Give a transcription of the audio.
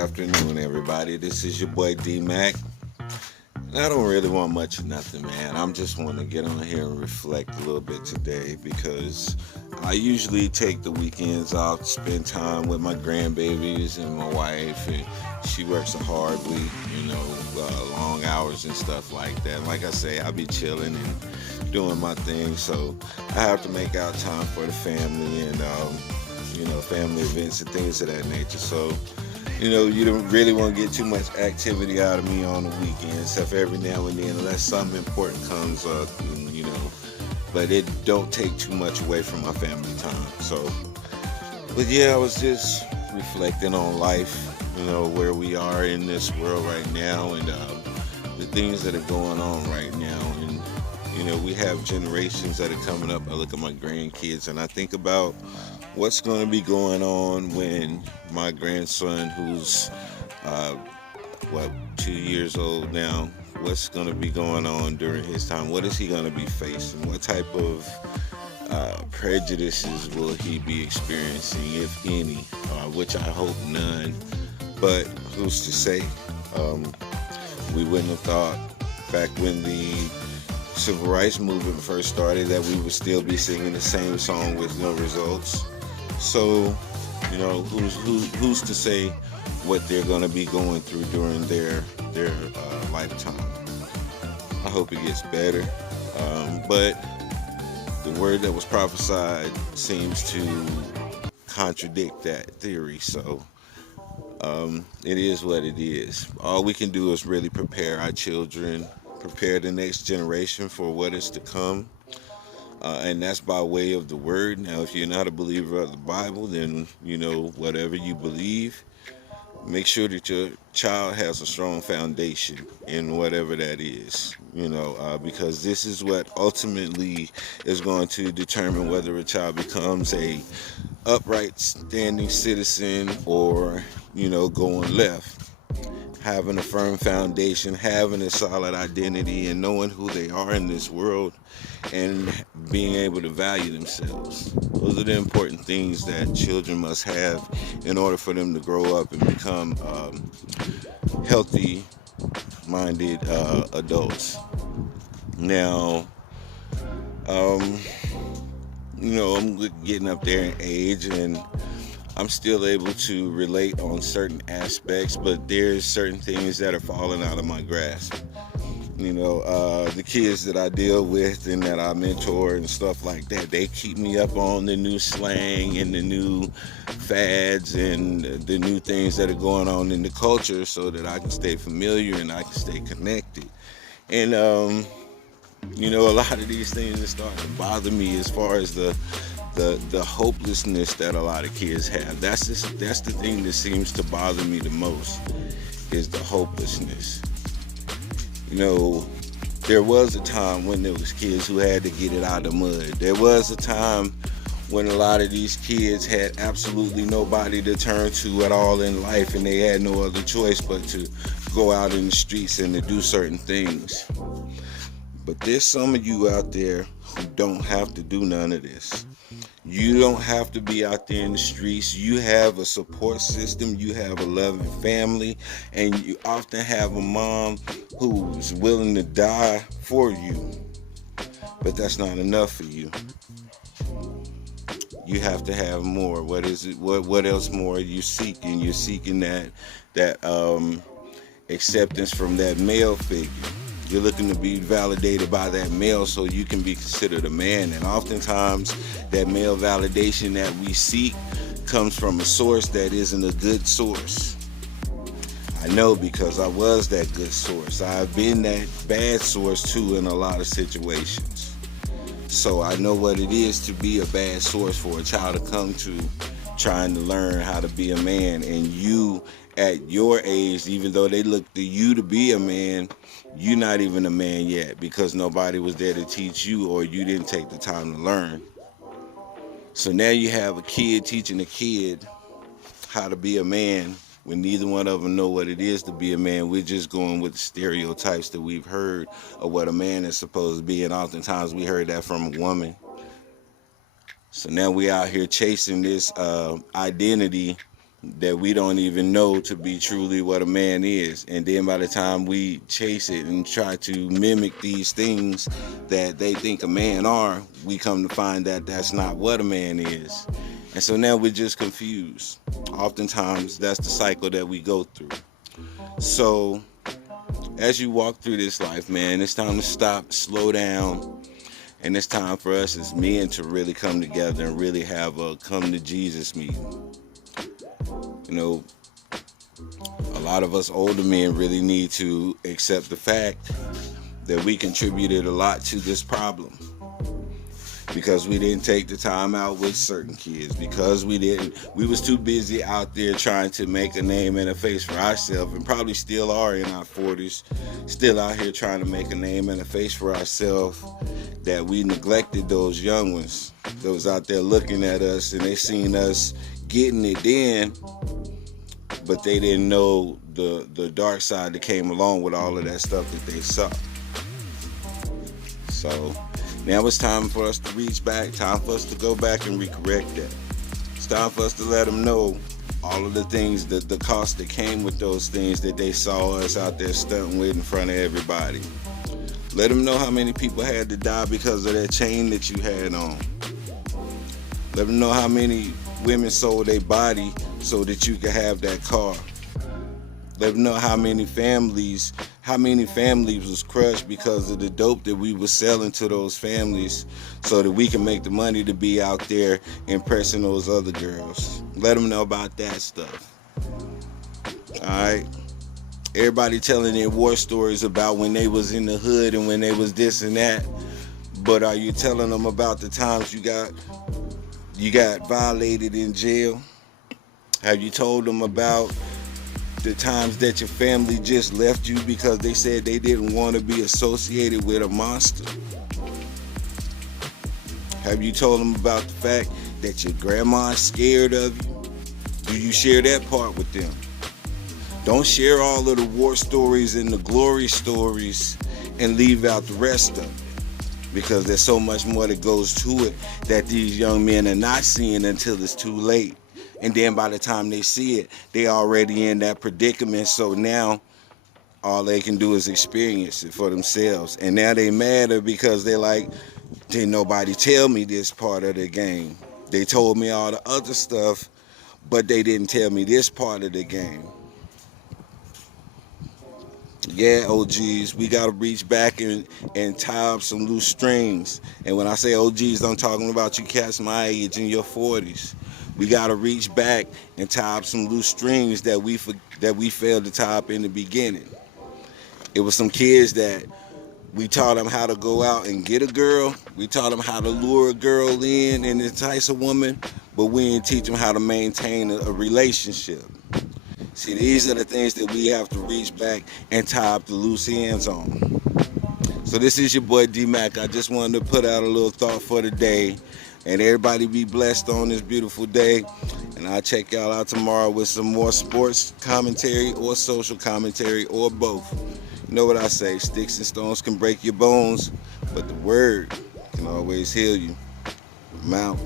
afternoon, everybody. This is your boy D-Mac. And I don't really want much of nothing, man. I'm just want to get on here and reflect a little bit today because I usually take the weekends off to spend time with my grandbabies and my wife. And she works a hard week, long hours and stuff like that. Like I say, I be chilling and doing my thing. So I have to make out time for the family and, family events and things of that nature. So you don't really want to get too much activity out of me on the weekend, except every now and then, unless something important comes up, But it don't take too much away from my family time. But yeah, I was just reflecting on life, where we are in this world right now and the things that are going on right now. And, we have generations that are coming up. I look at my grandkids and I think about what's going to be going on when my grandson, who's 2 years old now, what's going to be going on during his time? What is he going to be facing? What type of prejudices will he be experiencing, if any? Which I hope none, but who's to say? We wouldn't have thought back when the civil rights movement first started that we would still be singing the same song with no results. So, who's to say what they're going to be going through during their lifetime? I hope it gets better. But the word that was prophesied seems to contradict that theory. So it is what it is. All we can do is really prepare our children, prepare the next generation for what is to come. And that's by way of the word. Now, if you're not a believer of the Bible, then, whatever you believe, make sure that your child has a strong foundation in whatever that is, because this is what ultimately is going to determine whether a child becomes a upright, standing citizen or, going left. Having a firm foundation, having a solid identity, and knowing who they are in this world, and being able to value themselves. Those are the important things that children must have in order for them to grow up and become healthy-minded adults. Now, I'm getting up there in age, and I'm still able to relate on certain aspects, but there's certain things that are falling out of my grasp. The kids that I deal with and that I mentor and stuff like that, they keep me up on the new slang and the new fads and the new things that are going on in the culture so that I can stay familiar and I can stay connected. And, a lot of these things are starting to bother me as far as the hopelessness that a lot of kids have. That's the thing that seems to bother me the most, is the hopelessness. There was a time when there was kids who had to get it out of the mud. There was a time when a lot of these kids had absolutely nobody to turn to at all in life, and they had no other choice but to go out in the streets and to do certain things. But there's some of you out there who don't have to do none of this. You don't have to be out there in the streets. You have a support system. You have a loving family. And you often have a mom who's willing to die for you. But that's not enough for you. You have to have more. What is it? What else more are you seeking? You're seeking that acceptance from that male figure. You're looking to be validated by that male so you can be considered a man. And oftentimes, that male validation that we seek comes from a source that isn't a good source. I know, because I was that good source. I've been that bad source too in a lot of situations. So I know what it is to be a bad source for a child to come to, trying to learn how to be a man. And you, at your age, even though they look to you to be a man, you're not even a man yet, because nobody was there to teach you, or you didn't take the time to learn. So now you have a kid teaching a kid how to be a man when neither one of them know what it is to be a man. We're just going with the stereotypes that we've heard of what a man is supposed to be, and oftentimes we heard that from a woman. So now we out here chasing this identity that we don't even know to be truly what a man is. And then by the time we chase it and try to mimic these things that they think a man are, we come to find that that's not what a man is. And so now we're just confused. Oftentimes that's the cycle that we go through. So as you walk through this life, man, it's time to stop, slow down, and it's time for us as men to really come together and really have a come to Jesus meeting. You know, a lot of us older men really need to accept the fact that we contributed a lot to this problem, because we didn't take the time out with certain kids, because we was too busy out there trying to make a name and a face for ourselves, and probably still are in our 40s, still out here trying to make a name and a face for ourselves, that we neglected those young ones that was out there looking at us, and they seen us getting it then, but they didn't know the dark side that came along with all of that stuff that they saw. So now it's time for us to reach back, time for us to go back and recorrect that. It's time for us to let them know all of the things, the cost that came with those things that they saw us out there stunting with in front of everybody. Let them know how many people had to die because of that chain that you had on. Let them know how many women sold their body so that you could have that car. Let them know how many families was crushed because of the dope that we were selling to those families, so that we can make the money to be out there impressing those other girls. Let them know about that stuff. Alright? Everybody telling their war stories about when they was in the hood and when they was this and that, but are you telling them about the times you got violated in jail? Have you told them about the times that your family just left you because they said they didn't want to be associated with a monster? Have you told them about the fact that your grandma's scared of you? Do you share that part with them? Don't share all of the war stories and the glory stories and leave out the rest of it, because there's so much more that goes to it that these young men are not seeing until it's too late. And then by the time they see it, they already in that predicament. So now all they can do is experience it for themselves. And now they madder because they're like, didn't nobody tell me this part of the game? They told me all the other stuff, but they didn't tell me this part of the game. Yeah, OGs, we got to reach back and tie up some loose strings. And when I say OGs, I'm talking about you cats my age in your 40s. We got to reach back and tie up some loose strings that we failed to tie up in the beginning. It was some kids that we taught them how to go out and get a girl. We taught them how to lure a girl in and entice a woman, but we didn't teach them how to maintain a relationship. See, these are the things that we have to reach back and tie up the loose ends on. So this is your boy D-Mac. I just wanted to put out a little thought for the day. And everybody be blessed on this beautiful day. And I'll check y'all out tomorrow with some more sports commentary or social commentary or both. You know what I say, sticks and stones can break your bones, but the word can always heal you. I'm out.